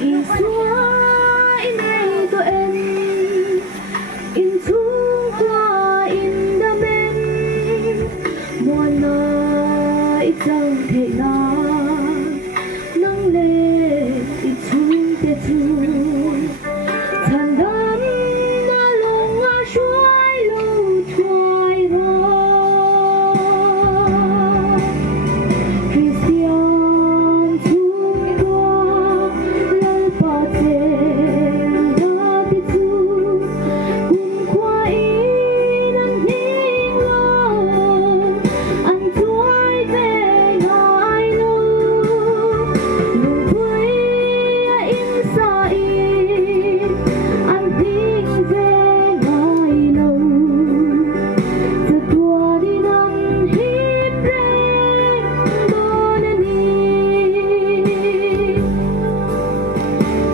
in xóa in đây tôi em in chung qua in đam bên mùa nơi trong thể na nắng lệ in chung te chung thành đắm na lùng a suối lưu thoại hoa Christian chung qua lời ba tên đã biết chung cùng qua ý nắng hiên lo anh tuổi về ngài lâu nụ vui in xa in anh tiếng về ngài lâu từ tua đi nắng hiếp reng đô nè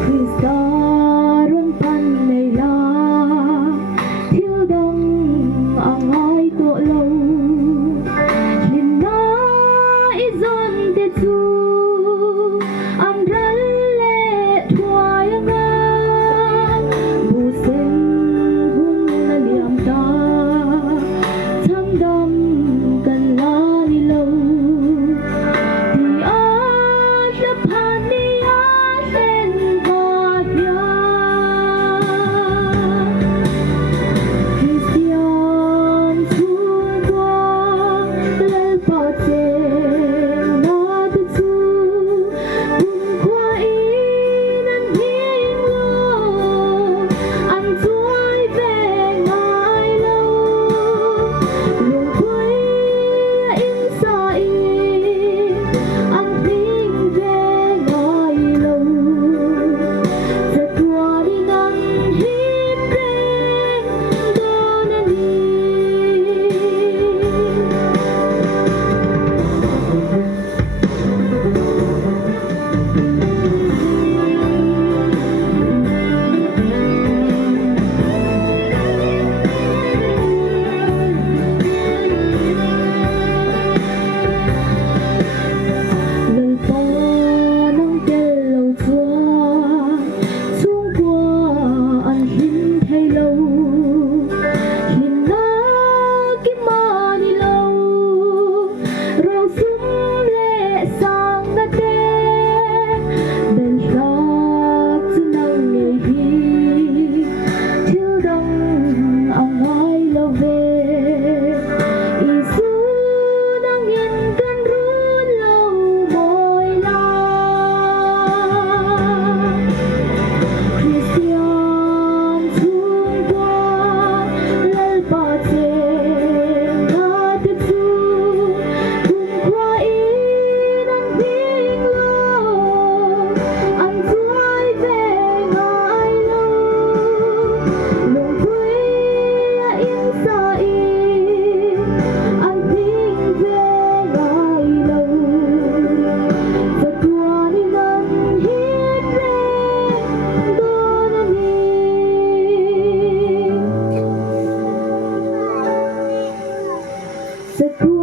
Krista run pan này là thiếu đông ang ai tổ lâu nhìn nói dọn tê chu am rắn lệ thoại ngang bù sen hung là liềm ta thăm đâm cần la đi lâu thì ai sẽ pan đi ai lên và ya Christian chung qua lời ba tên na biết chung cùng qua ý nắng hiên lo anh tuổi về ngài lâu nụ vui in xa in anh tiếng về ngài lâu giật qua đi nắng hiếp reng đô nè lời ta nắng kêu lâu chúa chung qua anh hin thay lâu hin na kim ma đi lâu rồi sum lệ sang na te bên lạc chân nắng ngày hi thiếu đông ông ai lâu về Isu nang yên cơn run lâu môi la Christian chung qua lời ba tên đã biết chung cùng qua ý nắng hiên lo anh tuổi về ngài lâu nụ vui in xa in anh tiếng về ngài lâu giật qua đi nắng hiếp reng đô nè giật qua